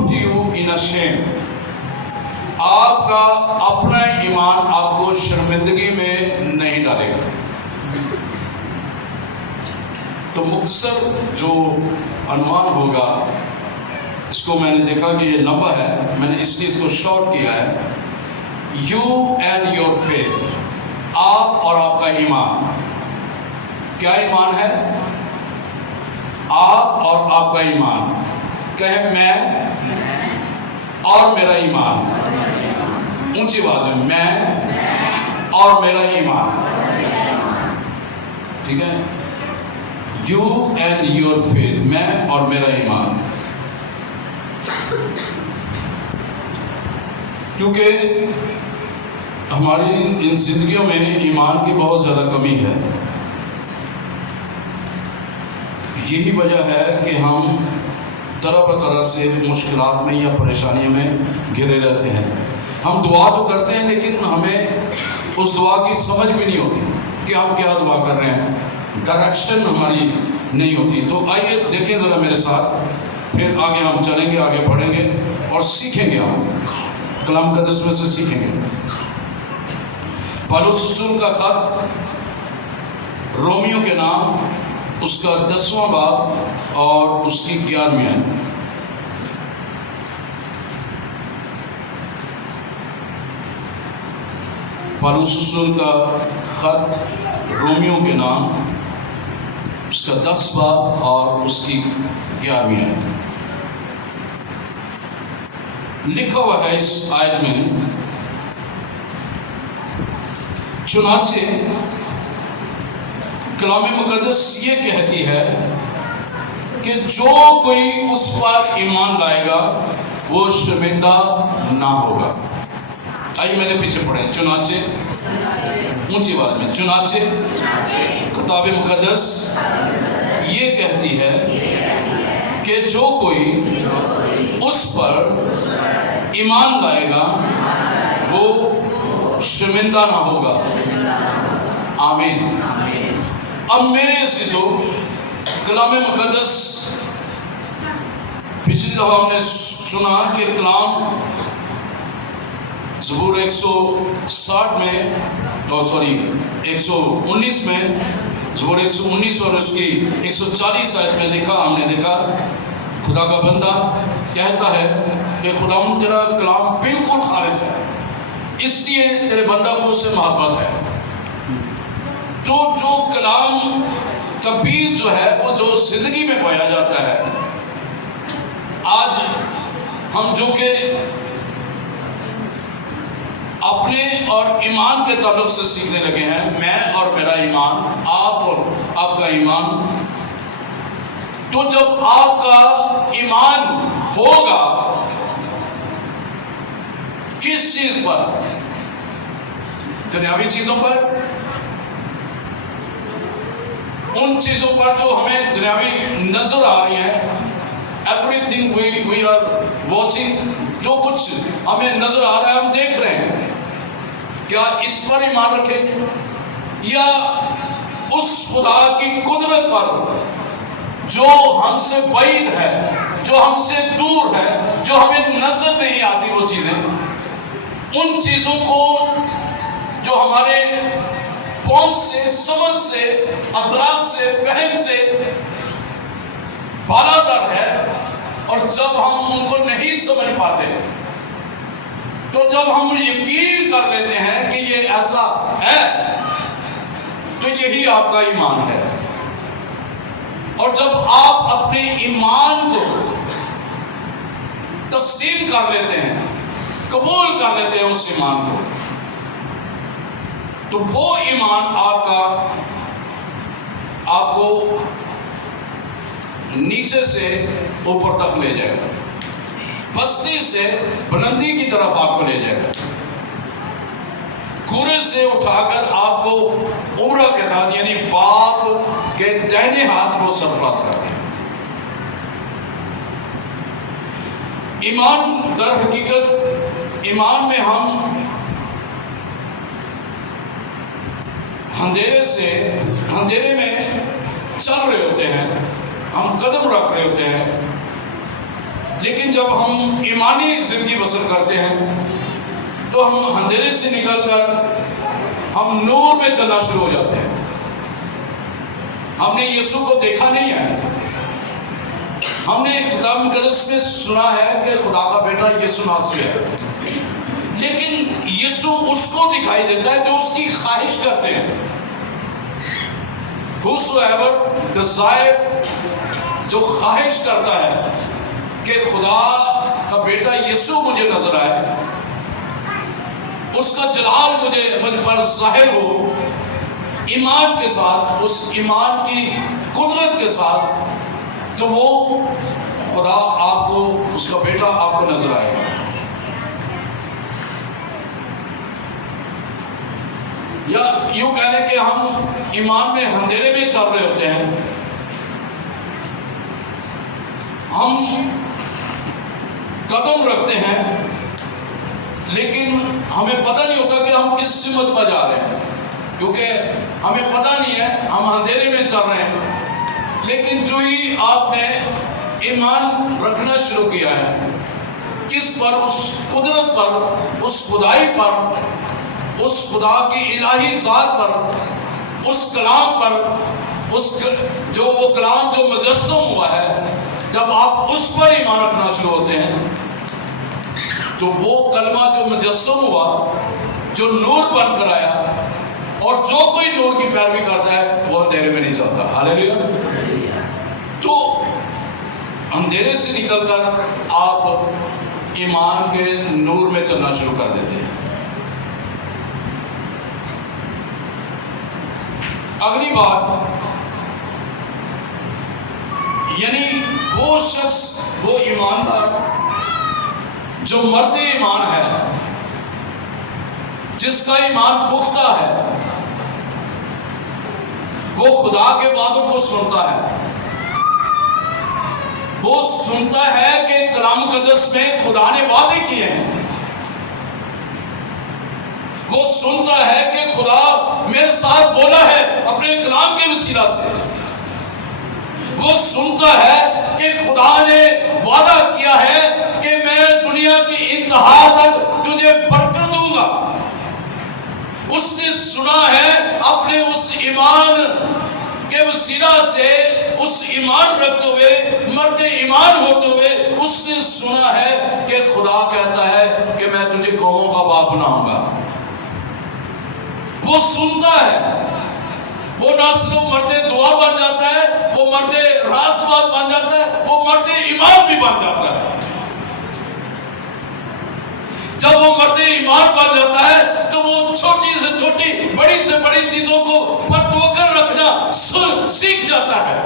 put you in a shame. آپ کا اپنا ایمان آپ کو شرمندگی میں نہیں ڈالے گا. تو مختصر جو عنوان ہوگا، اس کو میں نے دیکھا کہ یہ لمبا ہے، میں نے اس لیے اس کو شارٹ کیا ہے. یو اینڈ یور فیتھ، آپ اور آپ کا ایمان. کیا ایمان ہے؟ آپ اور آپ کا ایمان. کہیں میں اور میرا ایمان. اونچی بات ہے، میں اور میرا ایمان. ٹھیک ہے، یو اینڈ یور فیتھ، میں اور میرا ایمان. کیونکہ ہماری ان زندگیوں میں ایمان کی بہت زیادہ کمی ہے. یہی وجہ ہے کہ ہم طرح بطرح سے مشکلات میں یا پریشانیوں میں گھرے رہتے ہیں. ہم دعا تو کرتے ہیں لیکن ہمیں اس دعا کی سمجھ بھی نہیں ہوتی کہ ہم کیا دعا کر رہے ہیں. ڈائریکشن ہماری نہیں ہوتی. تو آئیے دیکھیں ذرا میرے ساتھ، پھر آگے ہم چلیں گے، آگے بڑھیں گے اور سیکھیں گے. ہم کلام مقدس میں سے سیکھیں گے. پالوس رسول کا خط رومیو کے نام، اس کا 10واں باب اور اس کی 11ویں آیت. پالوس رسول کا خط رومیو کے نام، اس کا 10 باب اور اس کی 11ویں آیت. لکھا ہوا ہے اس آیت میں، چنانچہ کلام مقدس یہ کہتی ہے کہ جو کوئی اس پر ایمان لائے گا وہ شرمندہ نہ ہوگا. آئیے میں نے پیچھے پڑھے. چنانچہ، اونچی بات میں، چنانچہ کتاب مقدس یہ کہتی ہے کہ جو کوئی اس پر ایمان لائے گا وہ شرمندہ نہ ہوگا. آمین. اب میرے عزیزو، کلام مقدس پچھلی دفعہ ہم نے سنا کہ کلام زبور 160 میں، 119 میں، زبور 119 اور اس کی 140 آیت میں ہم نے دیکھا خدا کا بندہ کہتا ہے کہ خدا تیرا کلام بالکل خالص ہے، اس لیے تیرے بندہ کو اس سے محبت ہے. جو کلام کا بیج جو ہے وہ جو زندگی میں بویا جاتا ہے. آج ہم جو کہ اپنے اور ایمان کے تعلق سے سیکھنے لگے ہیں، میں اور میرا ایمان، آپ اور آپ کا ایمان. تو جب آپ کا ایمان ہوگا کس چیز پر؟ دنیاوی چیزوں پر، ان چیزوں پر جو ہمیں دنیاوی نظر آ رہی ہیں. everything we are watching، جو کچھ ہمیں نظر آ رہا ہے، ہم دیکھ رہے ہیں، کیا اس پر ایمان رکھیں گے یا اس خدا کی قدرت پر جو ہم سے بعید ہے، جو ہم سے دور ہے، جو ہمیں نظر نہیں آتی وہ چیزیں، ان چیزوں کو جو ہمارے پہنچ سے، سمجھ سے، ادراک سے، فہم سے بالاتر ہے، اور جب ہم ان کو نہیں سمجھ پاتے تو جب ہم یقین کر لیتے ہیں کہ یہ ایسا ہے تو یہی آپ کا ایمان ہے. اور جب آپ اپنے ایمان کو تسلیم کر لیتے ہیں، قبول کر لیتے ہیں اس ایمان کو، تو وہ ایمان آپ کو نیچے سے اوپر تک لے جائے گا، پستی سے بلندی کی طرف آپ کو لے جائے گا. کورے سے اٹھا کر آپ کو عمرہ کے ساتھ، یعنی باپ کے دائنے ہاتھ کو سرفراز کرتے ہیں. ایمان در حقیقت، ایمان میں ہم اندھیرے میں چل رہے ہوتے ہیں، ہم قدم رکھ رہے ہوتے ہیں، لیکن جب ہم ایمانی زندگی بسر کرتے ہیں تو ہم اندھیرے سے نکل کر ہم نور میں چلنا شروع ہو جاتے ہیں. ہم نے یسوع کو دیکھا نہیں ہے، ہم نے کتاب مقدس میں سنا ہے کہ خدا کا بیٹا یسوع ناصری ہے، لیکن یسوع اس کو دکھائی دیتا ہے جو اس کی خواہش کرتے ہیں. whosoever desire، جو خواہش کرتا ہے کہ خدا کا بیٹا یسوع مجھے نظر آئے، اس کا جلال مجھ پر ظاہر ہو، ایمان کے ساتھ، اس ایمان کی قدرت کے ساتھ، تو وہ خدا آپ کو، اس کا بیٹا آپ کو نظر آئے گا. یا یوں کہہ لیں کہ ہم ایمان میں اندھیرے میں چل رہے ہوتے ہیں، ہم قدم رکھتے ہیں لیکن ہمیں پتہ نہیں ہوتا کہ ہم کس سمت پر جا رہے ہیں، کیونکہ ہمیں پتہ نہیں ہے، ہم اندھیرے میں چل رہے ہیں. لیکن جو ہی آپ نے ایمان رکھنا شروع کیا ہے، کس پر؟ اس قدرت پر، اس خدائی پر، اس خدا کی الہی ذات پر، اس کلام پر، جو وہ کلام جو مجسم ہوا ہے، جب آپ اس پر ایمان رکھنا شروع ہوتے ہیں تو وہ کلمہ جو مجسم ہوا، جو نور بن کر آیا، اور جو کوئی نور کی پیروی کرتا ہے وہ اندھیرے میں نہیں چلتا. ہاللیلویا. تو اندھیرے سے نکل کر آپ ایمان کے نور میں چلنا شروع کر دیتے ہیں. اگلی بات، یعنی وہ شخص، وہ ایماندار جو مرد ایمان ہے، جس کا ایمان پختہ ہے، وہ خدا کے وعدوں کو سنتا ہے. وہ سنتا ہے کہ کلام مقدس میں خدا نے وعدے کیے ہیں. وہ سنتا ہے کہ خدا میرے ساتھ بولا ہے اپنے کلام کے وسیلہ سے. وہ سنتا ہے کہ خدا نے وعدہ کیا ہے کہ میں دنیا کی انتہا تک تجھے برکت دوں گا. اس نے سنا ہے اپنے اس ایمان کے وسیلہ سے، اس ایمان رکھتے ہوئے، مرد ایمان ہوتے ہوئے، اس نے سنا ہے کہ خدا کہتا ہے کہ میں تجھے قوموں کا باپ بناؤں گا. وہ سنتا ہے، وہ نہ صرف مرد دعا بن جاتا ہے، وہ مرد راست بات بن جاتا ہے، وہ مرد ایمان بھی بن جاتا ہے. جب وہ مرد ایمان بن جاتا ہے تو وہ چھوٹی سے چھوٹی، بڑی سے بڑی چیزوں کو پر توقع رکھنا سیکھ جاتا ہے،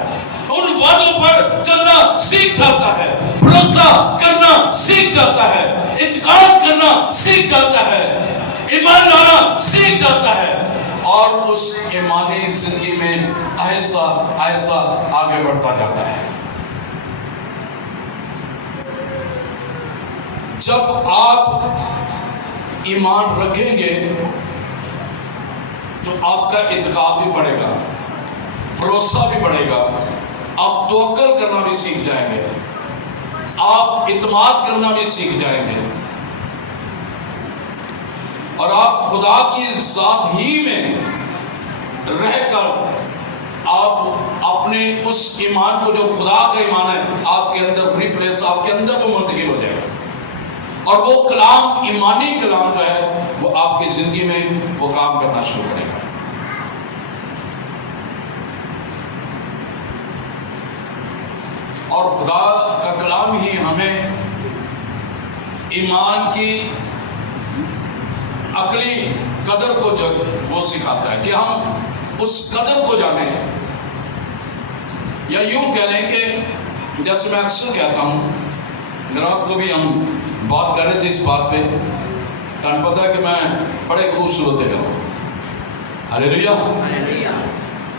ان وعدوں پر چلنا سیکھ جاتا ہے، بھروسہ کرنا سیکھ جاتا ہے، اعتقاد کرنا سیکھ جاتا ہے، ایمان لانا سیکھ جاتا ہے، اور اس ایمانی زندگی میں آہستہ آہستہ آگے بڑھتا جاتا ہے. جب آپ ایمان رکھیں گے تو آپ کا اعتقاد بھی بڑھے گا، بھروسہ بھی بڑھے گا، آپ توکل کرنا بھی سیکھ جائیں گے، آپ اعتماد کرنا بھی سیکھ جائیں گے، اور آپ خدا کی ذات ہی میں رہ کر آپ اپنے اس ایمان کو، جو خدا کا ایمان ہے، آپ کے اندر ریپلیس، آپ کے اندر وہ منتقل ہو جائے گا، اور وہ کلام، ایمانی کلام جو ہے وہ آپ کی زندگی میں وہ کام کرنا شروع کرے گا. اور خدا کا کلام ہی ہمیں ایمان کی عقلی قدر کو جو وہ سکھاتا ہے کہ ہم اس قدر کو جانیں. یا یوں کہہ لیں کہ جیسے میں اکثر کہتا ہوں، رات کو بھی ہم بات کر رہے تھے اس بات پہ، تمہیں پتہ ہے کہ میں بڑے خوبصورت ہوں. ہاللیلویا.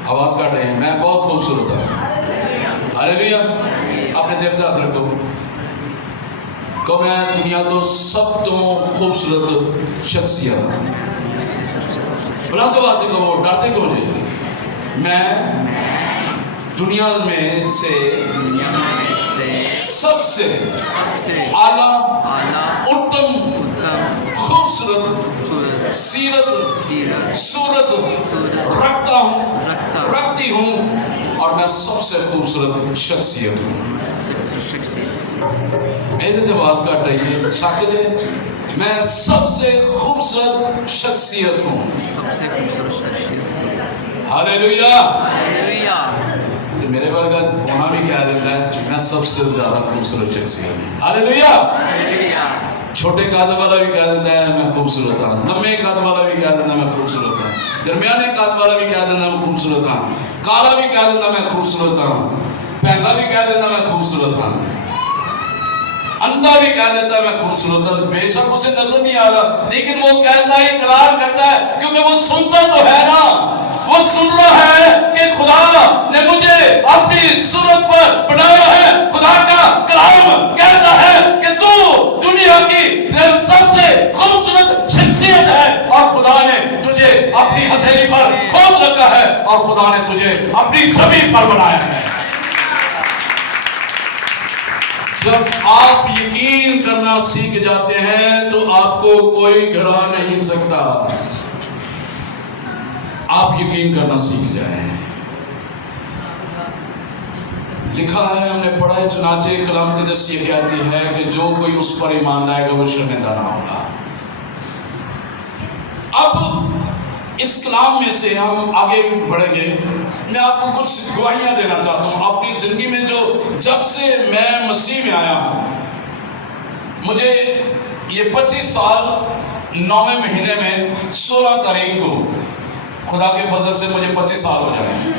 آواز کٹ رہے ہیں، میں بہت خوبصورت ہوں. ہاللیلویا. اپنے دل سے ہاتھ رکھو کہ میں دنیا تو سب تو خوبصورت شخصیت ہوں. بلند آواز سے کہو، ڈرتے کیوں نہیں؟ میں دنیا میں سے سب سے اعلیٰ اتم خوبصورت سیرت صورت رکھتی ہوں اور میں سب سے خوبصورت شخصیت ہوں. میرے آواز کٹ رہی ہے. شاکر ہے میں سب سے خوبصورت شخصیت ہوں. ہاللیلویا. تو میرے ورگا وہاں بھی کہہ دیتا ہے میں سب سے زیادہ خوبصورت شخصیت ہوں. ہاللیلویا. چھوٹے قد والا بھی کہہ دیتا ہے میں خوبصورت ہوں. لمبے قد والا بھی کہہ دیتا ہے میں خوبصورت ہوں. درمیانے قد والا بھی کہہ دیتا ہے میں خوبصورت ہوں. کالا بھی کہہ دیتا میں خوبصورت ہوں. پہلا بھی کہہ دیتا میں خوبصورت ہوں. اندھا بھی کہہ دیتا ہے میں خوبصورت ہوں. بے شک اسے نظر نہیں آ رہا لیکن وہ کہتا ہے اقرار کرتا ہے کیونکہ وہ سنتا تو ہے نا. وہ سن رہا ہے کہ خدا نے مجھے اپنی صورت پر بنایا ہے. خدا کا کلام کہتا ہے کہ تو دنیا کی سب سے خوبصورت شخصیت ہے اور خدا نے تجھے اپنی ہتھیلی پر کھود رکھا ہے اور خدا نے تجھے اپنی زمین پر بنایا ہے. جب آپ یقین کرنا سیکھ جاتے ہیں تو آپ کو کوئی گرا نہیں سکتا. آپ یقین کرنا سیکھ جائیں. لکھا ہے ہم نے پڑھا ہے چنانچہ کلام قدس یہ کہتی ہے کہ جو کوئی اس پر ایمان لائے گا وہ شرمندہ نہ ہوگا. اب اس کلام میں سے ہم آگے بڑھیں گے. میں آپ کو کچھ گواہیاں دینا چاہتا ہوں اپنی زندگی میں جو جب سے میں مسیح میں آیا ہوں. مجھے یہ 25 سال 9ویں مہینے میں 16 تاریخ کو خدا کے فضل سے مجھے 25 سال ہو جائے ہیں.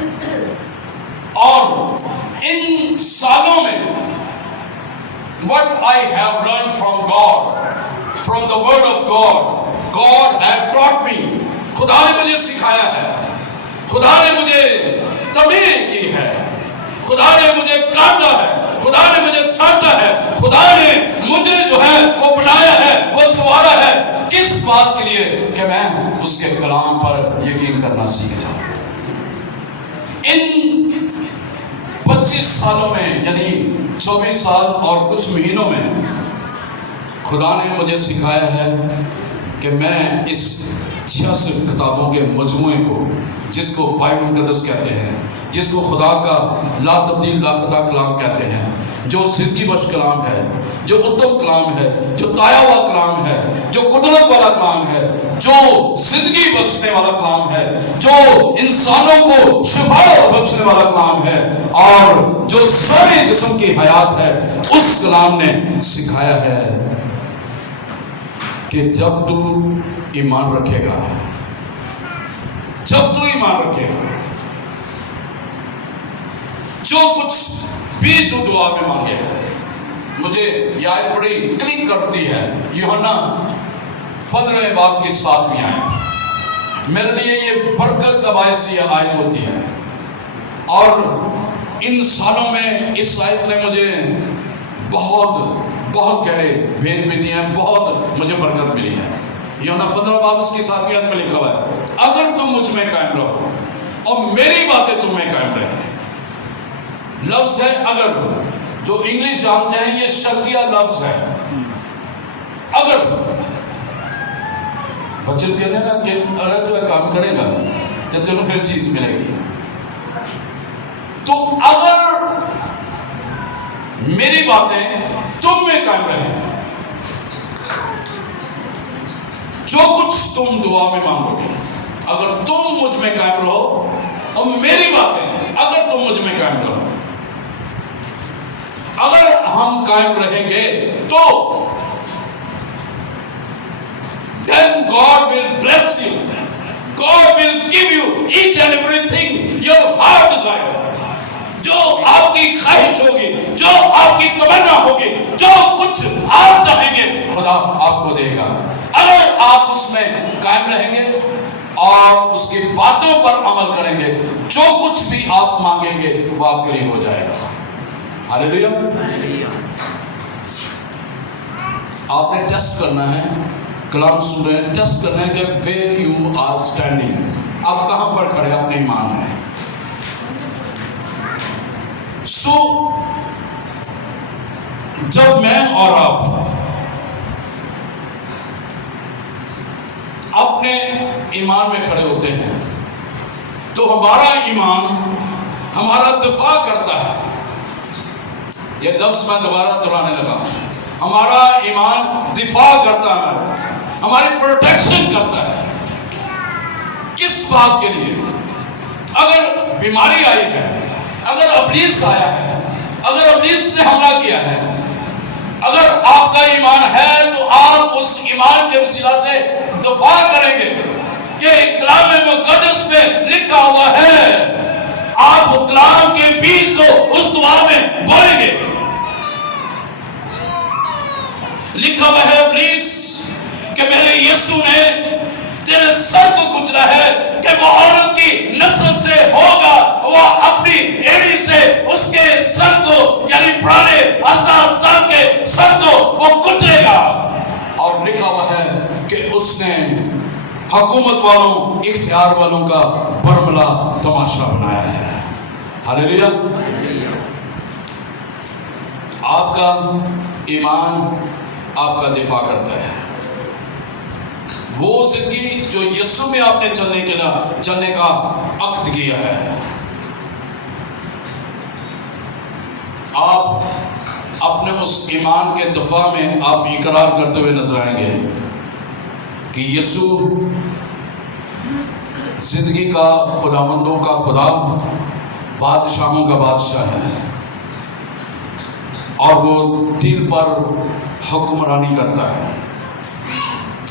اور ان سالوں میں what I have learned from God, from the word of God, God has taught me. خدا نے مجھے سکھایا ہے. خدا نے مجھے تعمیر کی ہے. خدا نے مجھے کاٹا ہے. خدا نے مجھے چھانٹا ہے. خدا نے مجھے جو ہے وہ بنایا ہے, وہ سوارا ہے. کس بات کے لیے کہ میں اس کے کلام پر یقین کرنا سیکھ جاؤں. ان 25 سالوں میں یعنی 24 سال اور کچھ مہینوں میں خدا نے مجھے سکھایا ہے کہ میں اس 66 کتابوں کے مجموعے کو جس کو بائبل مقدس کہتے ہیں, جس کو خدا کا لا تبدیل لا خطا کلام کہتے ہیں, جو زندگی بخش کلام ہے, جو اتم کلام ہے, جو تایا ہوا کلام ہے, جو قدرت والا کلام ہے, جو زندگی بخشنے والا کلام ہے, جو انسانوں کو شفا بخشنے والا کلام ہے اور جو سارے جسم کی حیات ہے, اس کلام نے سکھایا ہے کہ جب تو ایمان رکھے گا, جب تو ایمان رکھے گا, جو کچھ بھی تو دعا میں مانگے گا. مجھے یہ آیت بڑی کلک کرتی ہے. یوحنا 15 باب کی 7ویں آیت میرے لیے یہ برکت کا باعث یہ آیت ہوتی ہے. اور ان سالوں میں اس آیت نے مجھے بہت گہرے بھید بھی دیے ہیں, بہت مجھے برکت ملی ہے. یوحنا 15 باب اس کی 7ویں آیت میں لکھا ہوا ہے اگر تم مجھ میں قائم رہو اور میری باتیں تم میں قائم رہیں. لفظ ہے اگر, جو انگلش جانتے ہیں یہ شرطیہ لفظ ہے. اگر بچے کہتے ہیں نا کہ اگر تو کام کرے گا تو تینوں پھر چیز ملے گی. تو اگر میری باتیں تم میں قائم رہیں, جو کچھ تم دعا میں مانگو گے, اگر تم مجھ میں قائم رہو اور میری باتیں اگر تم مجھ میں قائم رہو, اگر ہم قائم رہیں گے تو then God will bless you. God will give you each and everything your heart desire. جو آپ کی خواہش ہوگی, جو آپ کی تمنا ہوگی, جو کچھ آپ چاہیں گے خدا آپ کو دے گا اگر آپ اس میں قائم رہیں گے اور اس کی باتوں پر عمل کریں گے. جو کچھ بھی آپ مانگیں گے وہ آپ کے لیے ہو جائے گا. ہاللیلویا. آپ نے ٹیسٹ کرنا ہے, کلام سن رہے ہیں, ٹیسٹ کرنا ہے کہ where you are standing, آپ کہاں پر کھڑے اپنے ایمان میں. جب میں اور آپ اپنے ایمان میں کھڑے ہوتے ہیں تو ہمارا ایمان ہمارا دفاع کرتا ہے. یہ لفظ میں دوبارہ دہرانے لگا. ہمارا ایمان دفاع کرتا ہے, ہماری پروٹیکشن کرتا ہے. کس بات کے لیے؟ اگر بیماری آئی ہے, اگر ابلیس آیا ہے, اگر ابلیس نے حملہ کیا ہے, اگر آپ کا ایمان ہے تو آپ اس ایمان کے وسیلہ سے دفاع کریں گے کہ کلام مقدس میں لکھا ہوا ہے. آپ کلام کے بیج کو اس دعا میں بولیں گے. لکھا ہوا ہے ابلیس کہ میرے یسوع نے تیرے سر کو کچلا ہے کہ وہ عورت کی نسل سے ہوگا, وہ اپنی ایڑی سے اس کے سر کو یعنی پرانے سال کے سر کو وہ کچلے گا. اور لکھا ہوا ہے کہ اس نے حکومت والوں, اختیار والوں کا برملا تماشا بنایا ہے. ہاللیلویا. آپ کا ایمان آپ کا دفاع کرتا ہے. وہ زندگی جو یسوع میں آپ نے چلنے کا عقد کیا ہے, آپ اپنے اس ایمان کے دفاع میں آپ اقرار کرتے ہوئے نظر آئیں گے کہ یسوع زندگی کا خداوندوں کا خدا, بادشاہوں کا بادشاہ ہے, اور وہ دل پر حکمرانی کرتا ہے.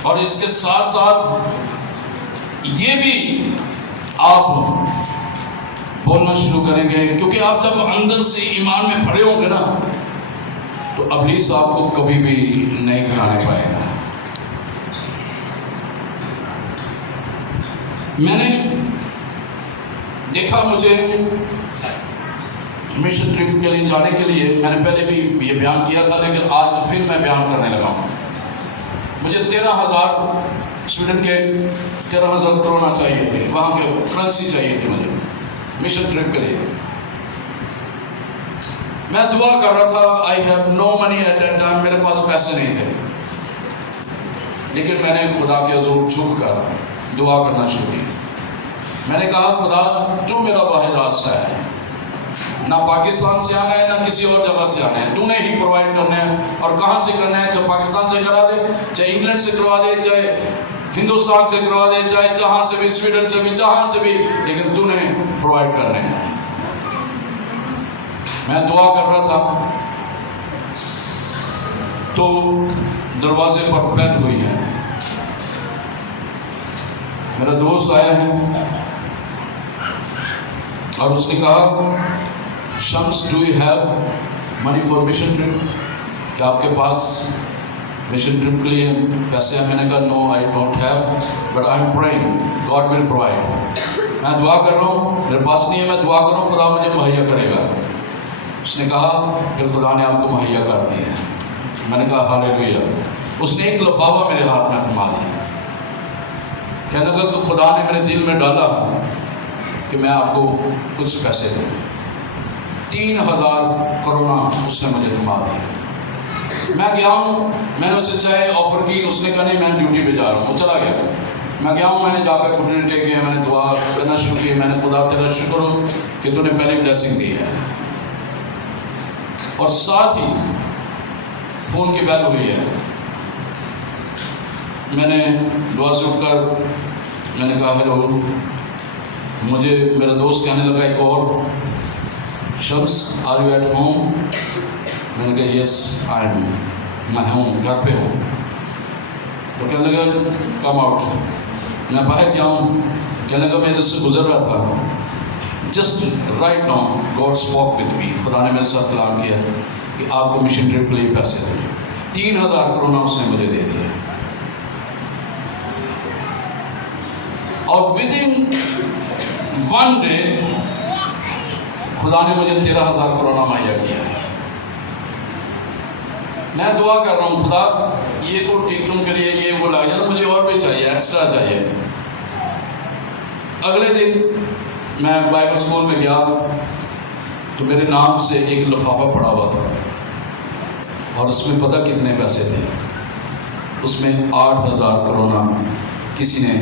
اور اس کے ساتھ ساتھ یہ بھی آپ بولنا شروع کریں گے, کیونکہ آپ جب اندر سے ایمان میں پڑے ہوں گے نا تو ابلیس آپ کو کبھی بھی نہیں گرانے پائے گا. میں نے دیکھا, مجھے مشن ٹرپ کے لیے جانے کے لیے میں نے پہلے بھی یہ بیان کیا تھا, لیکن آج پھر میں بیان کرنے لگا ہوں. مجھے 13,000 سویڈن کے 13,000 کرونا چاہیے تھے, وہاں کے کرنسی چاہیے تھی مجھے مشن ٹرپ کے لیے. میں دعا کر رہا تھا, I have no money at that time, میرے پاس پیسے نہیں تھے, لیکن میں نے خدا کے حضور جھک کر دعا کرنا شروع کی. میں نے کہا خدا تو میرا واحد راستہ ہے, نہ پاکستان سے آنا ہے نہ کسی اور جگہ سے آنا ہے, تو نے ہی پرووائڈ کرنا ہے. اور کہاں سے کرنا ہے, چاہے پاکستان سے کرا دے, چاہے انگلینڈ سے کروا دے, چاہے ہندوستان سے کروا دے, چاہے جہاں سے بھی, سویڈن سے بھی, جہاں سے بھی, لیکن تو نے پرووائڈ کرنے ہیں. میں دعا کر رہا تھا تو دروازے پر بیل ہوئی ہے. میرا دوست آیا ہے اور اس نے کہا, Shams do you have money for mission trip, کیا آپ کے پاس مشن ٹرپ کے لیے پیسے ہیں؟ میں نے کہا no I don't have but I am praying God will provide. میں دعا کر رہا ہوں, میرے پاس نہیں ہے, میں دعا کر رہا ہوں خدا مجھے مہیا کرے گا. اس نے کہا پھر خدا نے آپ کو مہیا کر دی ہے. میں نے کہا ہاللیلویا. اس نے ایک لفافہ میرے ہاتھ میں تھما دیا, کہنے لگا کہ خدا نے میرے دل میں ڈالا کہ میں آپ کو کچھ پیسے دوں. 3,000 کرونا اس نے مجھے تھما دیا. میں گیا ہوں, میں نے اسے چاہے آفر کی, اس نے کہا نہیں میں ڈیوٹی پہ جا رہا ہوں, وہ چلا گیا. میں گیا ہوں, میں نے جا کر گھٹنے ٹیکے, میں نے دعا کرنا شروع کی. میں نے خدا تیرا شکر ہو کہ تو نے پہلی بلیسنگ دی ہے. اور ساتھ ہی فون کی بیل ہوئی ہے. میں نے دعا سے اٹھ کر میں نے کہا ہیلو. مجھے میرا دوست کہنے لگا ایک اور, شمس آر یو ایٹ ہوم؟ میں نے کہا یس آئی ایم, میں ہوں, گھر پہ ہوں. تو کہنے لگا کم آؤٹ. میں باہر گیا ہوں, کہنے لگا میں ادھر سے گزر رہا تھا, just right now God spoke with me, خدا نے میرے ساتھ کلام کیا کہ آپ کو مشن ٹرپ کے لیے پیسے دیں. 3,000 کرونا اس نے مجھے دے دیا. اور ودن 1 ڈے خدا نے مجھے 13,000 کرونا مہیا کیا. میں دعا کر رہا ہوں خدا یہ تو ٹکٹوں کے لیے یہ وہ لگ جاتا, مجھے اور بھی چاہیے, ایکسٹرا چاہیے. اگلے دن میں بائبل اسکول میں گیا تو میرے نام سے ایک لفافہ پڑا ہوا تھا. اور اس میں پتہ کتنے پیسے تھے؟ اس میں 8,000 کرونا کسی نے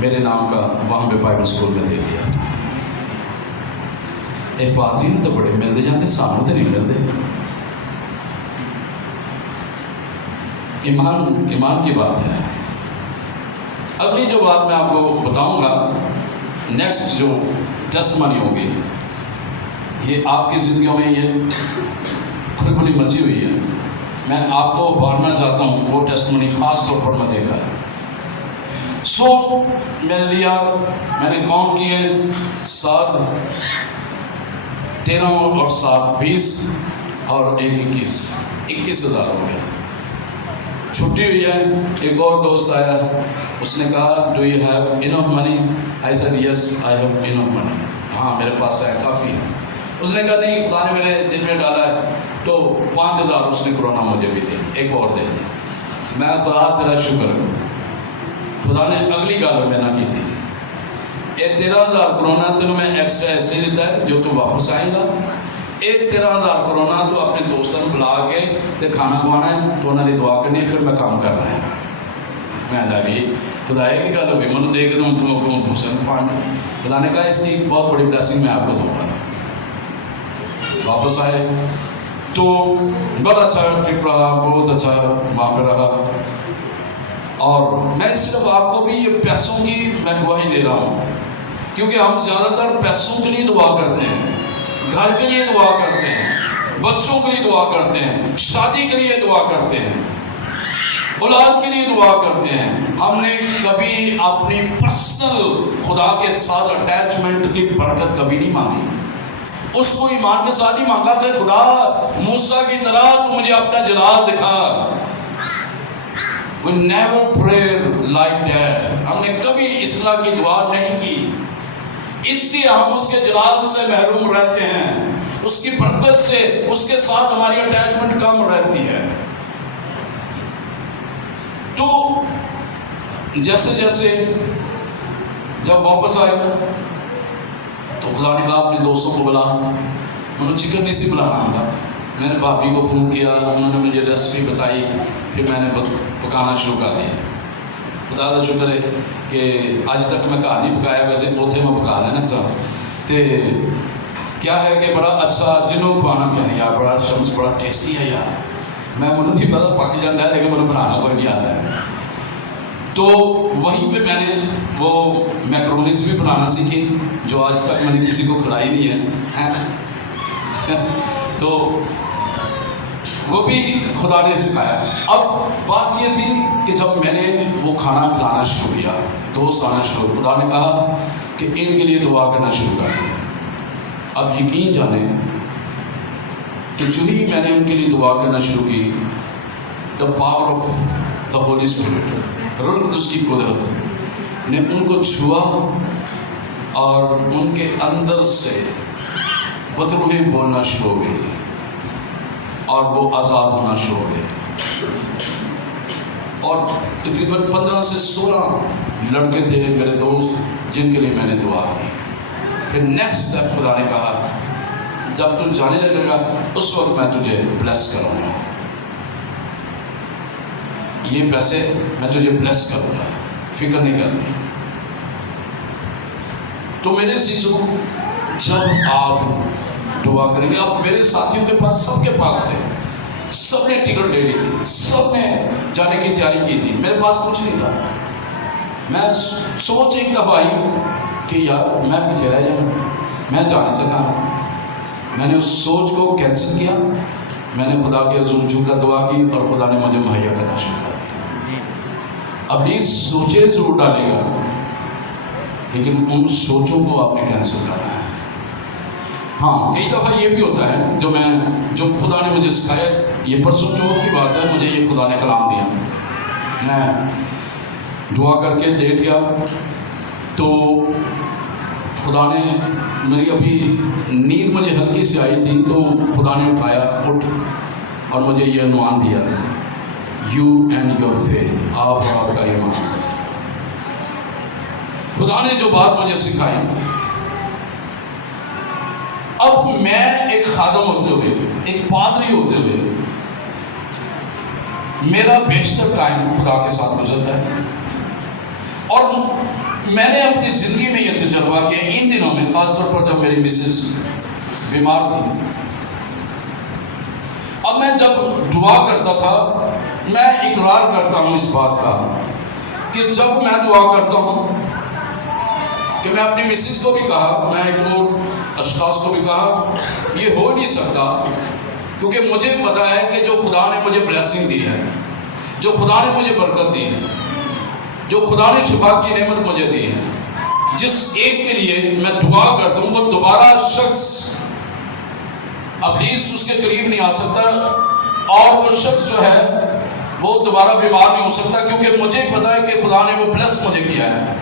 میرے نام کا وہاں پہ بائبل اسکول میں دے دیا۔ ایک پادری نے تو بڑے ملتے جاتے، سامنے تو نہیں ملتے۔ ایمان کی بات ہے۔ اگلی جو بات میں آپ کو بتاؤں گا، نیکسٹ جو ٹیسٹمنی ہوگی، یہ آپ کی زندگیوں میں یہ کھلی مرضی ہوئی ہے۔ میں آپ کو بانٹنا چاہتا ہوں، وہ ٹیسٹمنی خاص طور پر میں دے گا۔ میں نے لیا، میں نے کاؤنٹ کیے 7 13 اور 7 20 اور 21,000 ہو گیا۔ چھٹی ہوئی ہے، ایک اور دوست آیا، اس نے کہا do you have enough money? I said yes I have enough money, ہاں میرے پاس ہے، کافی ہے۔ اس نے کہا نہیں، خدا نے میرے دل میں ڈالا ہے، تو 5,000 اس نے کرونا مجھے بھی دے، ایک اور دے دی۔ میں خدا تیرا شکر ہے، خدا نے اگلی گل میں نہ کی تھی، یہ 13,000 کرونا تینوں میں ایکسٹرا اس لیے دیتا ہے جو تو واپس آئے گا۔ یہ 13,000 کرونا تو اپنے دوستوں بلا کے تے کھانا کھوانا ہے، تو انہوں نے دعا کرنی ہے، پھر میں کام کرنا ہے۔ میں کہا بھی خدا کی گل ہوگی، مجھے دے کے دوں تم دوسرے کو پڑھنا۔ خدا نے کہا اس کی بہت بڑی بلیسنگ میں آپ کو دوں گا۔ واپس آئے تو بڑا اچھا ٹرپ رہا، بہت اچھا وہاں پہ رہا۔ اور میں صرف آپ کو بھی یہ پیسوں کی میں گواہی دے رہا ہوں، کیونکہ ہم زیادہ تر پیسوں کے لیے دعا کرتے ہیں، گھر کے لیے دعا کرتے ہیں، بچوں کے لیے دعا کرتے ہیں، شادی کے لیے دعا کرتے ہیں، اولاد کے لیے دعا کرتے ہیں۔ ہم نے کبھی اپنی پرسنل خدا کے ساتھ اٹیچمنٹ کی برکت کبھی نہیں مانگی، اس کو ایمان کے ساتھ ہی مانگا کہ خدا موسیٰ کی طرح تو مجھے اپنا جلال دکھا۔ We never pray like that، ہم نے کبھی اس طرح کی دعا نہیں کی، اس لیے ہم اس کے جلال سے محروم رہتے ہیں، اس کی برکت سے اس کے ساتھ ہماری اٹیچمنٹ کم رہتی ہے۔ تو جیسے جیسے جب واپس آئے تو خدا نے کہا اپنے دوستوں کو بلا، انہوں نے چکن نہیں سی بلانا ہوگا۔ میں نے بھابھی کو فون کیا، انہوں نے مجھے ریسپی بتائی، پھر میں نے پکانا شروع کر دیا۔ خدا کا شکر ہے کہ آج تک میں گھر نہیں پکایا، ویسے اوتھے میں پکا لینا سا تے کیا ہے کہ بڑا اچھا جنوں کھوانا میں یار بڑا شمس بڑا ٹیسٹی ہے یار، میں مجھے نہیں پتا پک جاتا ہے لیکن مجھے بنانا کوئی نہیں آتا ہے۔ تو وہیں پہ میں نے وہ میکرونیز بھی بنانا سیکھی جو آج تک میں نے کسی کو کھلائی نہیں ہے تو وہ بھی خدا نے سکھایا۔ اب بات یہ تھی کہ جب میں نے وہ کھانا کھلانا شروع کیا، دوست آنا شروع، خدا نے کہا کہ ان کے لیے دعا کرنا شروع کر۔ اب یقین جانیں کہ جو ہی میں نے ان کے لیے دعا کرنا شروع کی، the power of the Holy Spirit, روح القدس کی قدرت نے ان کو چھوا اور ان کے اندر سے بدروہیں بولنا شروع ہو گئی اور وہ آزاد ہونا شروع ہو گئے۔ اور تقریباً 15 سے 16 لڑکے تھے میرے دوست جن کے لیے میں نے دعا کی۔ پھر نیکسٹ اسٹیپ خدا نے کہا جب تو جانے لگے گا اس وقت میں تجھے بلیس کروں گا، یہ پیسے میں تجھے بلیس کروں گا، فکر نہیں کرنی۔ تو میرے عزیزوں، جب آپ دعا کریں گے، اب میرے ساتھیوں کے پاس سب کے پاس تھے، سب نے ٹکٹ لے لی تھی، سب نے جانے کی تیاری کی تھی، میرے پاس کچھ نہیں تھا۔ میں سوچ ایک دفعہ آئی کہ یار میں پیچھے رہ جاؤں، میں جا نہیں سکا۔ میں نے اس سوچ کو کینسل کیا، میں نے خدا کے حضور جھک کر دعا کی اور خدا نے مجھے مہیا کرنا شروع کر دیا۔ اب یہ سوچیں ضرور ڈالے گا لیکن ان سوچوں کو آپ نے کینسل کرنا ہے۔ ہاں کئی دفعہ یہ بھی ہوتا ہے جو خدا نے مجھے سکھایا، یہ پرسوں چوتھ کی بات ہے، مجھے یہ خدا نے کلام دیا، میں دعا کر کے لیٹ گیا تو خدا نے میری ابھی نیند مجھے ہلکی سی آئی تھی تو خدا نے اٹھایا، اٹھ، اور مجھے یہ عنوان دیا، یو اینڈ یور فیتھ، آپ اور آپ کا ایمان۔ خدا نے جو بات مجھے سکھائی، اب میں ایک خادم ہوتے ہوئے، ایک پادری ہوتے ہوئے میرا بیشتر ٹائم خدا کے ساتھ گزرتا ہے، اور میں نے اپنی زندگی میں یہ تجربہ کیا ان دنوں میں، خاص طور پر جب میری مسز بیمار تھی۔ اب میں جب دعا کرتا تھا، میں اقرار کرتا ہوں اس بات کا کہ جب میں دعا کرتا ہوں، کہ میں اپنی مسز کو بھی کہا، میں ایک اور اشخاص کو بھی کہا، یہ ہو نہیں سکتا، کیونکہ مجھے پتا ہے کہ جو خدا نے مجھے بلیسنگ دی ہے، جو خدا نے مجھے برکت دی ہے، جو خدا نے شفا کی نعمت مجھے دی ہے، جس ایک کے لیے میں دعا کرتا ہوں، وہ دوبارہ شخص ابلیس اس کے قریب نہیں آ سکتا، اور وہ شخص جو ہے وہ دوبارہ بیمار نہیں ہو سکتا، کیونکہ مجھے پتا ہے کہ خدا نے وہ بلیس مجھے کیا ہے۔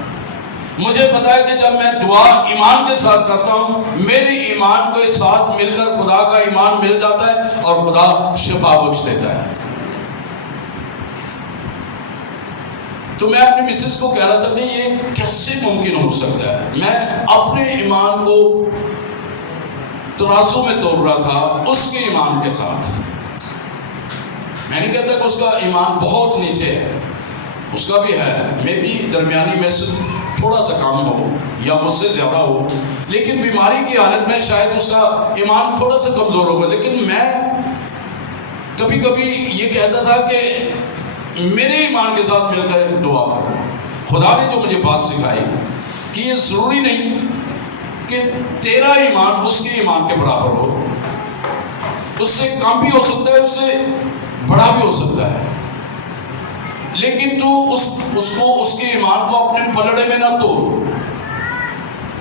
مجھے پتا ہے کہ جب میں دعا ایمان کے ساتھ کرتا ہوں، میرے ایمان کے ساتھ مل کر خدا کا ایمان مل جاتا ہے، اور خدا شفا بخش دیتا ہے۔ تو میں اپنی مسز کو کہہ رہا تھا کہ یہ کیسے ممکن ہو سکتا ہے؟ میں اپنے ایمان کو ترازو میں توڑ رہا تھا اس کے ایمان کے ساتھ۔ میں نہیں کہتا کہ اس کا ایمان بہت نیچے ہے، اس کا بھی ہے، میں بھی درمیانی میں سے تھوڑا سا کام ہو یا مجھ سے زیادہ ہو، لیکن بیماری کی حالت میں شاید اس کا ایمان تھوڑا سا کمزور ہوگا۔ لیکن میں کبھی کبھی یہ کہتا تھا کہ میرے ایمان کے ساتھ مل کر دعا کرو۔ خدا نے جو مجھے بات سکھائی کہ یہ ضروری نہیں کہ تیرا ایمان اس کے ایمان کے برابر ہو، اس سے کم بھی ہو سکتا ہے، اس سے بڑا بھی ہو سکتا ہے، لیکن تو اس کے ایمان کو اپنے پلڑے میں نہ توڑ۔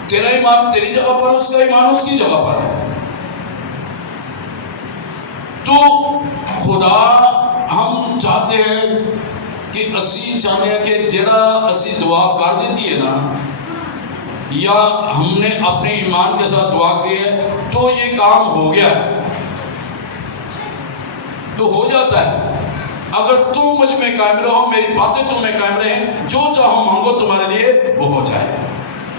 تیرا ایمان تیری جگہ پر، اس کا ایمان اس کی جگہ پر ہے۔ تو خدا ہم چاہتے ہیں کہ اسی چاہتے ہیں کہ جڑا اسی دعا کر دیتی ہے نا، یا ہم نے اپنے ایمان کے ساتھ دعا کی ہے تو یہ کام ہو گیا ہے، تو ہو جاتا ہے۔ اگر تم مجھ میں قائم رہو، میری باتیں تم میں قائم رہیں، جو چاہو مانگو تمہارے لیے وہ ہو جائے،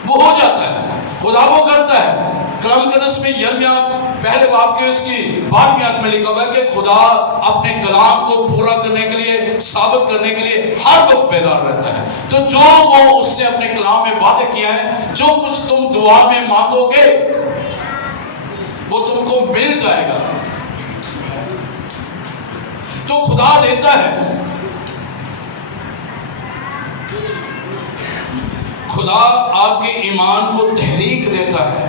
وہ ہو جاتا ہے، خدا وہ کرتا ہے۔ کلام مقدس میں یرمیہ پہلے باب کے اس کی 12ویں آیت میں لکھا ہوا ہے کہ خدا اپنے کلام کو پورا کرنے کے لیے، ثابت کرنے کے لیے ہر وقت بیدار رہتا ہے۔ تو جو وہ اس نے اپنے کلام میں وعدے کیا ہے، جو کچھ تم دعا میں مانگو گے وہ تم کو مل جائے گا۔ تو خدا دیتا ہے، خدا آپ کے ایمان کو تحریک دیتا ہے،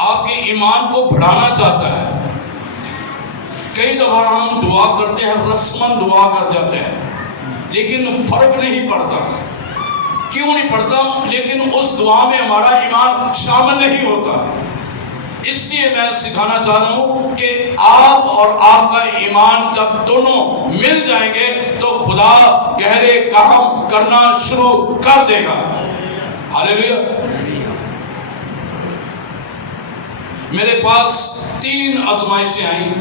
آپ کے ایمان کو بڑھانا چاہتا ہے۔ کئی دفعہ ہم دعا کرتے ہیں، رسماً دعا کر جاتے ہیں، لیکن فرق نہیں پڑتا۔ کیوں نہیں پڑتا؟ لیکن اس دعا میں ہمارا ایمان شامل نہیں ہوتا۔ اس لیے میں سکھانا چاہ رہا ہوں کہ آپ اور آپ کا ایمان جب دونوں مل جائیں گے تو خدا گہرے کام کرنا شروع کر دے گا۔ ہاللیلویا۔ میرے پاس 3 آزمائشیں آئیں،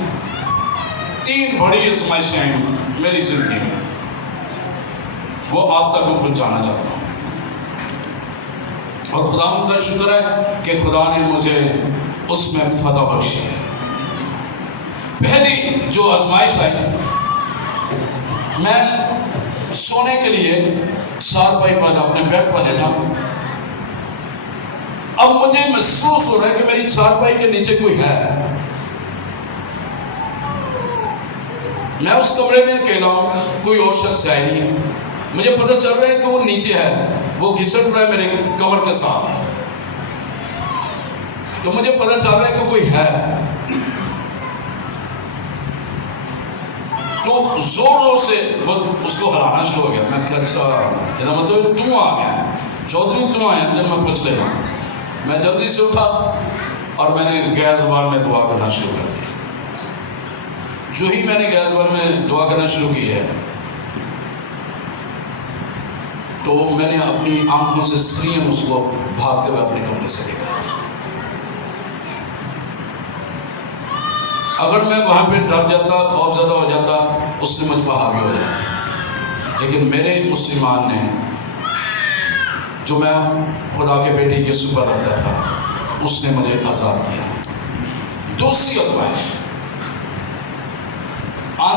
3 بڑی آزمائشیں آئیں میری زندگی میں، وہ آپ تک میں پہنچانا چاہتا ہوں، اور خدا کا شکر ہے کہ خدا نے مجھے اس میں فتح بخشی ہے۔ پہلی جو آزمائش آئی، میں سونے کے لیے چارپائی پر اپنے بیڈ پر لیٹا، اب مجھے محسوس ہو رہا ہے کہ میری چارپائی کے نیچے کوئی ہے۔ میں اس کمرے میں اکیلا ہوں، کوئی اور شخص ہے نہیں ہے، مجھے پتہ چل رہا ہے کہ وہ نیچے ہے، وہ گھسٹ رہا ہے میرے کمر کے ساتھ، تو مجھے پتہ چل رہا ہے کہ کوئی ہے۔ تو زور زور سے وہ اس کو ہلانا شروع ہو گیا۔ میں کہا اچھا مطلب تم آ گیا ہے، چودھری تم آئے ہیں، جب میں پوچھ لے رہا ہوں۔ میں جلدی سے اٹھا اور میں نے غیر زبان میں دعا کرنا شروع کر دی۔ جو ہی میں نے غیر زبان میں دعا کرنا شروع کی ہے تو میں نے اپنی آنکھوں سے سریم اس کو بھاگتے ہوئے اپنے کمرے سے دیکھا۔ اگر میں وہاں پہ ڈر جاتا، خوف زدہ ہو جاتا، اس نے مجھ پر حاوی ہو جاتا، لیکن میرے مسلمان نے، جو میں خدا کے بیٹی کے سپر رکھتا تھا، اس نے مجھے آزاد کیا۔ دوسری آزمائش،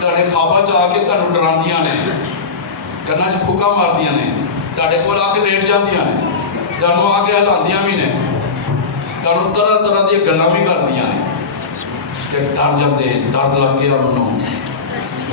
ਤੁਹਾਡੇ ਖਾਬਾਂ 'ਚ ਆ ਕੇ ਤੁਹਾਨੂੰ ਡਰਾਉਂਦੀਆਂ ਨੇ, ਕੰਨਾਂ 'ਚ ਫੁੱਕਾਂ ਮਾਰਦੀਆਂ ਨੇ, ਤੁਹਾਡੇ ਕੋਲ ਆ ਕੇ ਲੇਟ ਜਾਂਦੀਆਂ ਨੇ, ਤੁਹਾਨੂੰ ਆ ਕੇ ਹਿਲਾਉਂਦੀਆਂ ਵੀ ਨੇ, ਤੁਹਾਨੂੰ ਤਰ੍ਹਾਂ ਤਰ੍ਹਾਂ ਦੀਆਂ ਗੱਲਾਂ ਵੀ ਕਰਦੀਆਂ ਨੇ ਕਿ ਡਰ ਜਾਂਦੇ, ਡਰ ਲੱਗ ਗਿਆ ਮੈਨੂੰ,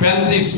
35